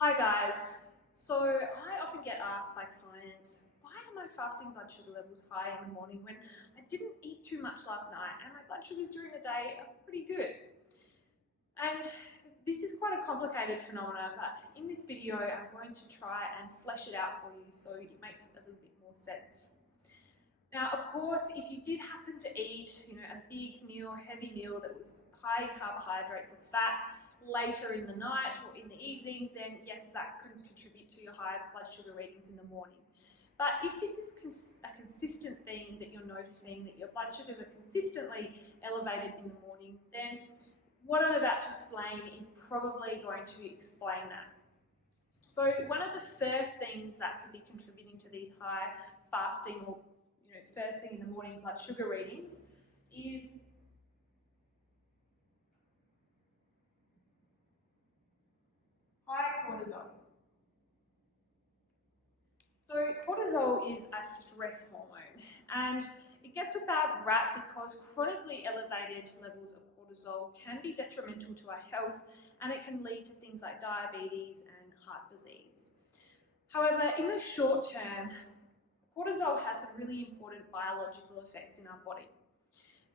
Hi guys. So I often get asked by clients, why are my fasting blood sugar levels high in the morning when I didn't eat too much last night and my blood sugars during the day are pretty good? And this is quite a complicated phenomenon, but in this video I'm going to try and flesh it out for you so it makes a little bit more sense. Now, of course, if you did happen to eat, a big meal, heavy meal that was high in carbohydrates or fats later in the night or in the evening, then yes, that can contribute to your high blood sugar readings in the morning. But if this is a consistent thing that you're noticing, that your blood sugars are consistently elevated in the morning, then what I'm about to explain is probably going to explain that. So one of the first things that can be contributing to these high fasting or first thing in the morning blood sugar readings is high cortisol. So cortisol is a stress hormone and it gets a bad rap because chronically elevated levels of cortisol can be detrimental to our health and it can lead to things like diabetes and heart disease. However, in the short term, cortisol has some really important biological effects in our body.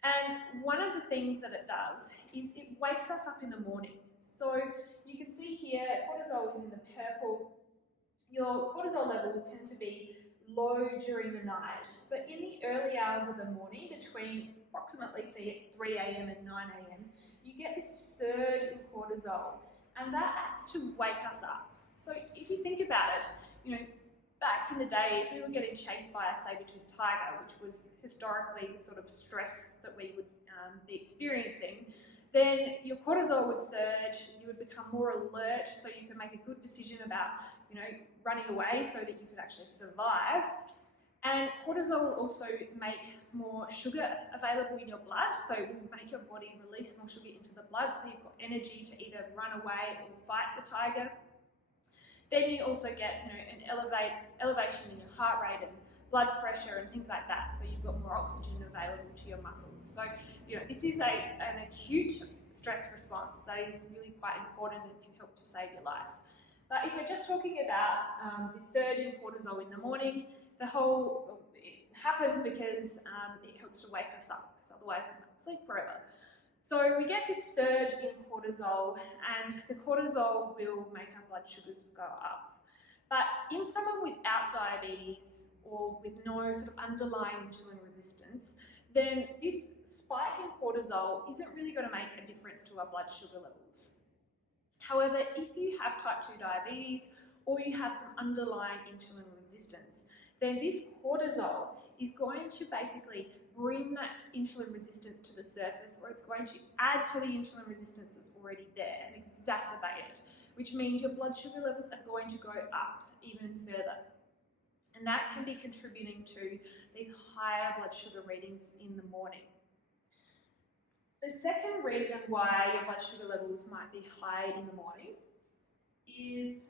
And one of the things that it does is it wakes us up in the morning. So you can see here, cortisol is in the purple. Your cortisol levels tend to be low during the night, but in the early hours of the morning, between approximately 3 a.m. and 9 a.m., you get this surge in cortisol, and that acts to wake us up. So if you think about it, back in the day, if we were getting chased by a saber-toothed tiger, which was historically the sort of stress that we would be experiencing, then your cortisol would surge, you would become more alert so you could make a good decision about running away so that you could actually survive. And cortisol will also make more sugar available in your blood, so it will make your body release more sugar into the blood so you've got energy to either run away or fight the tiger. Then you also get an elevation in your heart rate and blood pressure and things like that, so you've got more oxygen available to your muscles. So this is an acute stress response that is really quite important and can help to save your life. But if we're just talking about the surge in cortisol in the morning, it happens because it helps to wake us up, because otherwise we might sleep forever. So we get this surge in cortisol, and the cortisol will make our blood sugars go up. But in someone without diabetes or with no sort of underlying insulin resistance, then this spike in cortisol isn't really going to make a difference to our blood sugar levels. However, if you have type 2 diabetes or you have some underlying insulin resistance, then this cortisol is going to basically bring that insulin resistance to the surface, or it's going to add to the insulin resistance that's already there and exacerbate it, which means your blood sugar levels are going to go up even further. And that can be contributing to these higher blood sugar readings in the morning. The second reason why your blood sugar levels might be high in the morning is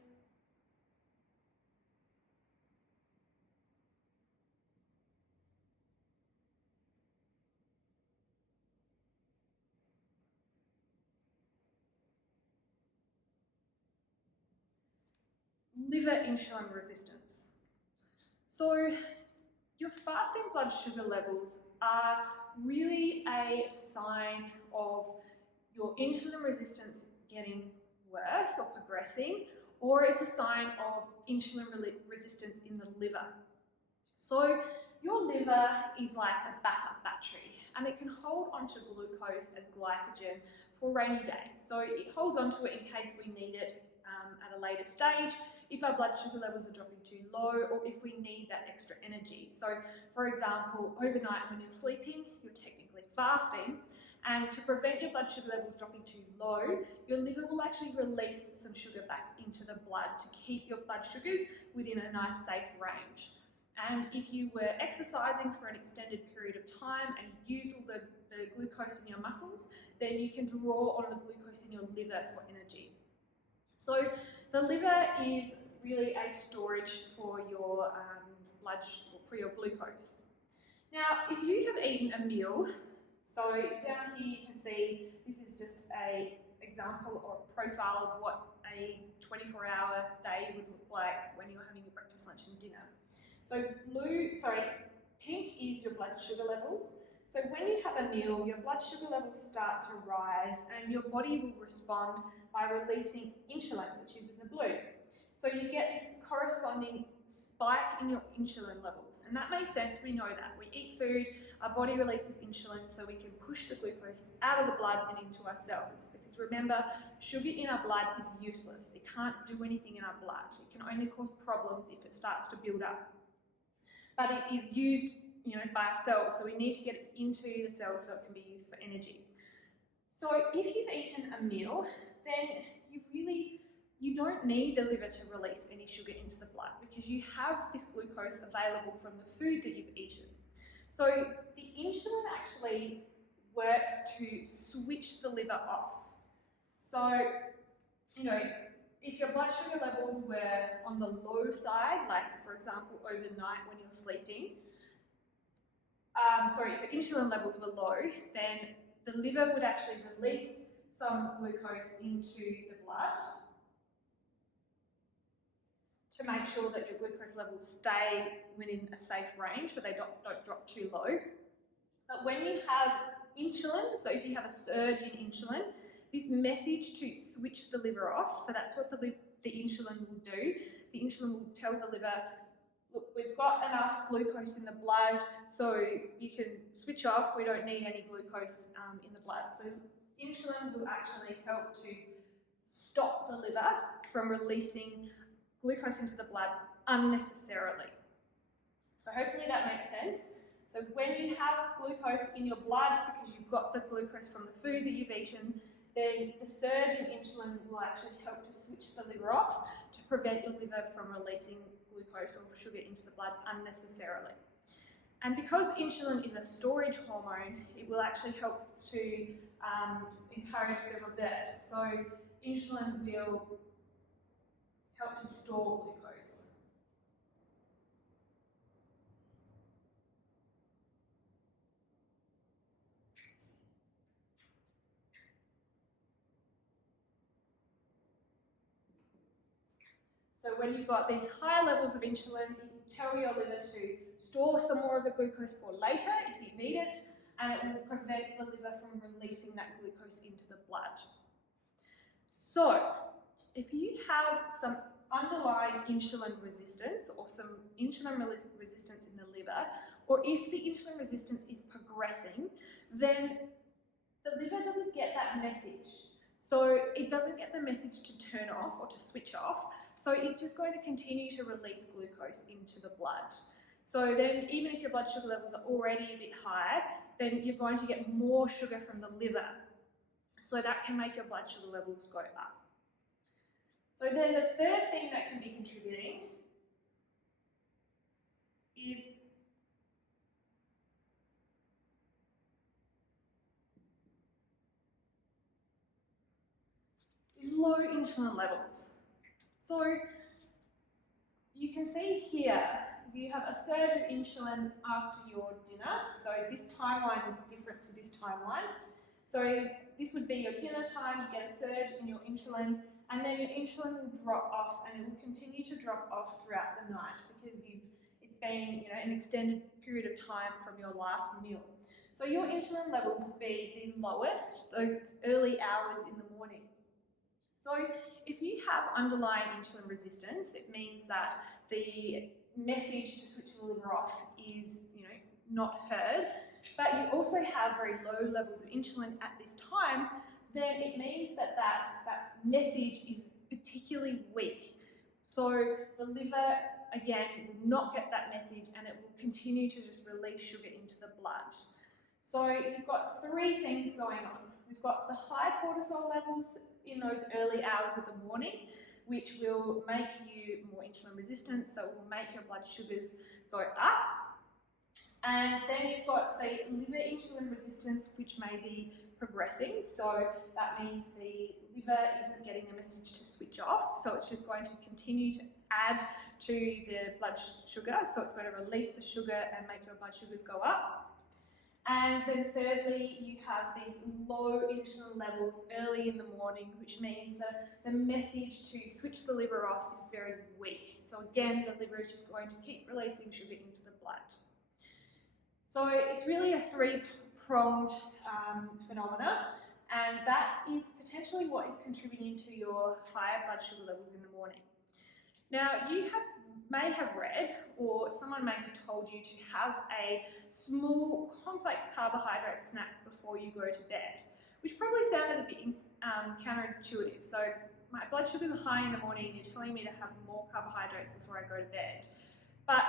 liver insulin resistance. So your fasting blood sugar levels are really a sign of your insulin resistance getting worse or progressing, or it's a sign of insulin resistance in the liver. So your liver is like a backup battery, and it can hold onto glucose as glycogen for a rainy day. So it holds onto it in case we need it at a later stage, if our blood sugar levels are dropping too low, or if we need that extra energy. So for example, overnight when you're sleeping, you're technically fasting, and to prevent your blood sugar levels dropping too low, your liver will actually release some sugar back into the blood to keep your blood sugars within a nice safe range. And if you were exercising for an extended period of time and you used all the glucose in your muscles, then you can draw on the glucose in your liver for energy. So the liver is really a storage for your for your glucose. Now, if you have eaten a meal, so down here you can see this is just an example or profile of what a a 24-hour day would look like when you're having your breakfast, lunch and dinner. So pink is your blood sugar levels. So when you have a meal, your blood sugar levels start to rise and your body will respond by releasing insulin, which is in the blue. So you get this corresponding spike in your insulin levels. And that makes sense, we know that. We eat food, our body releases insulin so we can push the glucose out of the blood and into our cells. Because remember, sugar in our blood is useless. It can't do anything in our blood. It can only cause problems if it starts to build up. But it is used, by our cells, so we need to get it into the cells so it can be used for energy. So if you've eaten a meal, then you don't need the liver to release any sugar into the blood because you have this glucose available from the food that you've eaten. So the insulin actually works to switch the liver off. So, if your blood sugar levels were on the low side, like for example overnight when you're sleeping, if your insulin levels were low, then the liver would actually release some glucose into the blood to make sure that your glucose levels stay within a safe range so they don't drop too low. But when you have insulin, so if you have a surge in insulin, this message to switch the liver off, so that's what the insulin will do. The insulin will tell the liver, look, we've got enough glucose in the blood, so you can switch off, we don't need any glucose in the blood. So insulin will actually help to stop the liver from releasing glucose into the blood unnecessarily. So hopefully that makes sense. So when you have glucose in your blood, because you've got the glucose from the food that you've eaten, then the surge in insulin will actually help to switch the liver off to prevent your liver from releasing glucose or sugar into the blood unnecessarily. And because insulin is a storage hormone, it will actually help to encourage the reverse. So insulin will help to store glucose. So when you've got these high levels of insulin, it will tell your liver to store some more of the glucose for later if you need it, and it will prevent the liver from releasing that glucose into the blood. So if you have some underlying insulin resistance or some insulin resistance in the liver, or if the insulin resistance is progressing, then the liver doesn't get that message. So it doesn't get the message to turn off or to switch off. So it's just going to continue to release glucose into the blood. So then even if your blood sugar levels are already a bit high, then you're going to get more sugar from the liver. So that can make your blood sugar levels go up. So then the third thing that can be contributing is low insulin levels. So you can see here, you have a surge of insulin after your dinner. So this timeline is different to this timeline. So this would be your dinner time, you get a surge in your insulin, and then your insulin will drop off and it will continue to drop off throughout the night because it's been an extended period of time from your last meal. So your insulin levels will be the lowest those early hours in the morning. So if you have underlying insulin resistance, it means that the message to switch the liver off is not heard, but you also have very low levels of insulin at this time, then it means that message is particularly weak. So the liver, again, will not get that message and it will continue to just release sugar into the blood. So you've got three things going on. We've got the high cortisol levels in those early hours of the morning, which will make you more insulin resistant, so it will make your blood sugars go up. And then you've got the liver insulin resistance, which may be progressing, so that means the liver isn't getting the message to switch off, so it's just going to continue to add to the blood sugar, so it's going to release the sugar and make your blood sugars go up. And then thirdly, you have these low insulin levels early in the morning, which means that the message to switch the liver off is very weak. So again, the liver is just going to keep releasing sugar into the blood. So it's really a three-pronged phenomena, and that is potentially what is contributing to your higher blood sugar levels in the morning. Now, you may have read, or someone may have told you to have a small complex carbohydrate snack before you go to bed, which probably sounded a bit counterintuitive. So my blood sugars are high in the morning and you're telling me to have more carbohydrates before I go to bed. But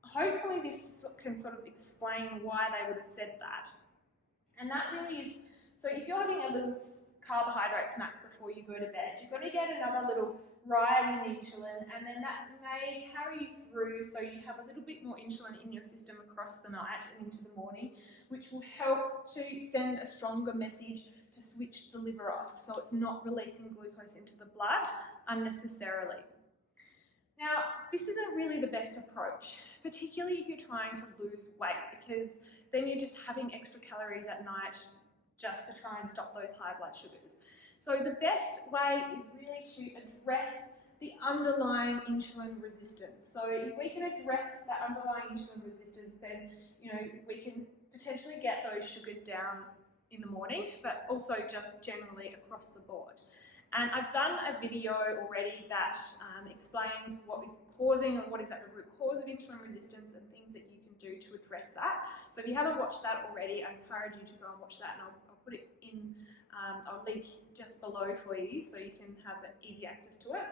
hopefully this can sort of explain why they would have said that. And that really is, so if you're having a little carbohydrate snack before you go to bed, you're going to get another little rise in insulin, and then that may carry you through, so you have a little bit more insulin in your system across the night and into the morning, which will help to send a stronger message to switch the liver off, so it's not releasing glucose into the blood unnecessarily. Now, this isn't really the best approach, particularly if you're trying to lose weight, because then you're just having extra calories at night just to try and stop those high blood sugars. So the best way is really to address the underlying insulin resistance. So if we can address that underlying insulin resistance, then we can potentially get those sugars down in the morning, but also just generally across the board. And I've done a video already that explains what is causing and what is at the root cause of insulin resistance and things that you can do to address that. So if you haven't watched that already, I encourage you to go and watch that, and I'll put it in, I'll link just below for you so you can have easy access to it.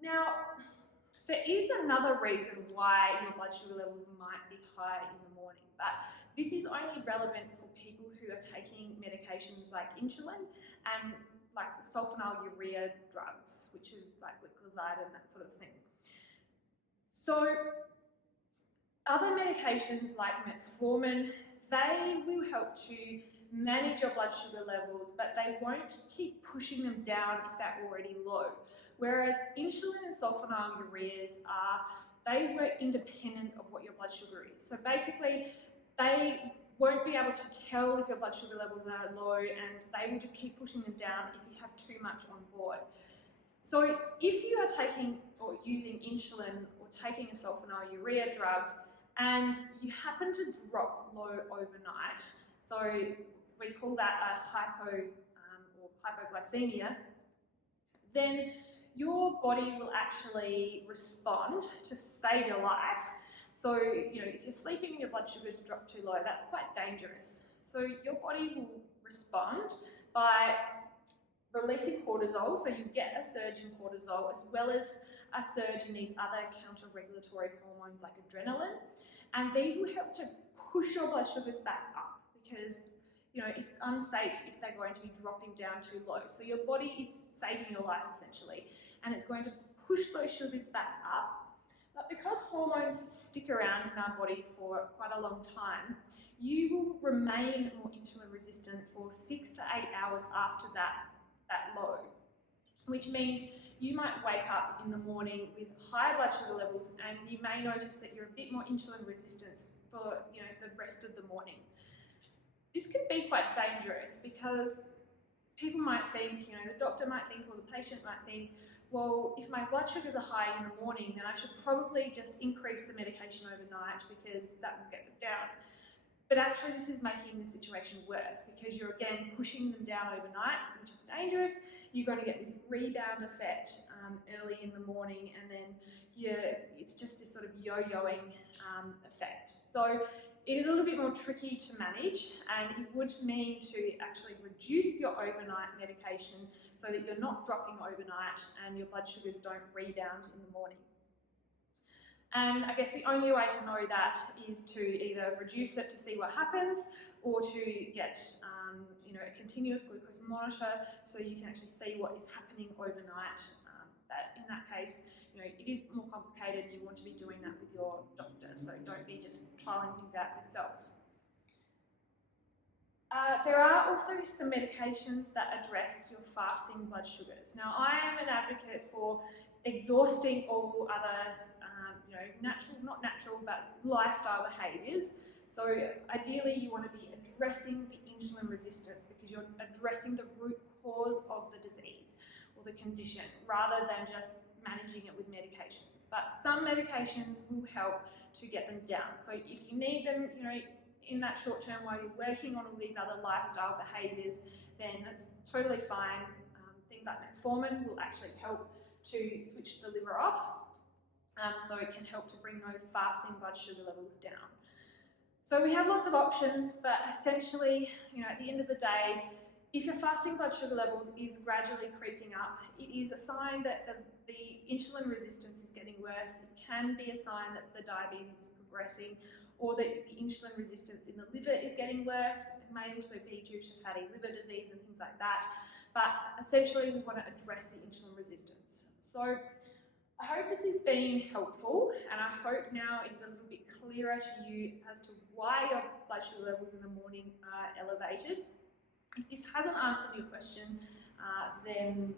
Now, there is another reason why your blood sugar levels might be high in the morning, but this is only relevant for people who are taking medications like insulin and like the sulfonylurea drugs, which is like gliclazide and that sort of thing. So other medications like metformin, they will help to manage your blood sugar levels, but they won't keep pushing them down if they're already low. Whereas insulin and sulfonylureas they work independent of what your blood sugar is. So basically, they won't be able to tell if your blood sugar levels are low, and they will just keep pushing them down if you have too much on board. So if you are taking or using insulin or taking a sulfonylurea drug, and you happen to drop low overnight, so we call that a hypo or hypoglycemia, then your body will actually respond to save your life. So, if you're sleeping and your blood sugars drop too low, that's quite dangerous. So your body will respond by releasing cortisol, so you get a surge in cortisol as well as a surge in these other counter-regulatory hormones like adrenaline, and these will help to push your blood sugars back up because it's unsafe if they're going to be dropping down too low. So your body is saving your life essentially, and it's going to push those sugars back up. But because hormones stick around in our body for quite a long time, you will remain more insulin resistant for 6 to 8 hours after that low, which means you might wake up in the morning with higher blood sugar levels, and you may notice that you're a bit more insulin resistant for the rest of the morning. This can be quite dangerous because people might think, the doctor might think, or the patient might think, well, if my blood sugars are high in the morning, then I should probably just increase the medication overnight because that will get them down. But actually this is making the situation worse because you're again pushing them down overnight, which is dangerous. You're going to get this rebound effect early in the morning, and then it's just this sort of yo-yoing effect. So it is a little bit more tricky to manage, and it would mean to actually reduce your overnight medication so that you're not dropping overnight and your blood sugars don't rebound in the morning. And I guess the only way to know that is to either reduce it to see what happens, or to get a continuous glucose monitor so you can actually see what is happening overnight. But in that case, it is more complicated. You want to be doing that with your doctor, so don't be just trialing things out yourself. There are also some medications that address your fasting blood sugars. Now, I am an advocate for exhausting all other not natural, but lifestyle behaviours. So ideally you want to be addressing the insulin resistance because you're addressing the root cause of the disease or the condition rather than just managing it with medications. But some medications will help to get them down. So if you need them, in that short term while you're working on all these other lifestyle behaviours, then that's totally fine. Things like metformin will actually help to switch the liver off. So it can help to bring those fasting blood sugar levels down. So we have lots of options, but essentially, at the end of the day, if your fasting blood sugar levels is gradually creeping up, it is a sign that the insulin resistance is getting worse. It can be a sign that the diabetes is progressing or that the insulin resistance in the liver is getting worse. It may also be due to fatty liver disease and things like that. But essentially, we want to address the insulin resistance. So I hope this has been helpful, and I hope now it is a little bit clearer to you as to why your blood sugar levels in the morning are elevated. If this hasn't answered your question, then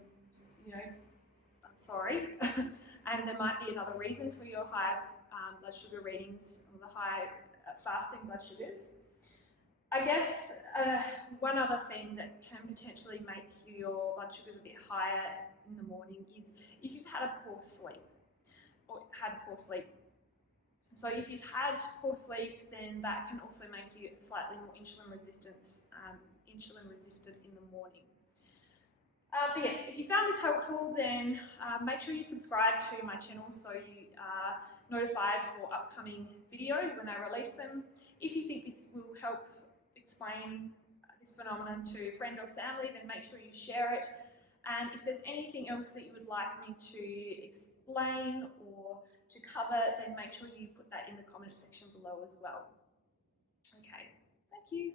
I'm sorry, and there might be another reason for your high blood sugar readings or the high fasting blood sugars. I guess one other thing that can potentially make your blood sugars a bit higher in the morning is if you've had a poor sleep or had poor sleep. So if you've had poor sleep, then that can also make you slightly more insulin resistant in the morning. But yes, if you found this helpful, then make sure you subscribe to my channel so you are notified for upcoming videos when I release them. If you think this will help explain this phenomenon to a friend or family, then make sure you share it. And if there's anything else that you would like me to explain or to cover, then make sure you put that in the comment section below as well. Okay, thank you.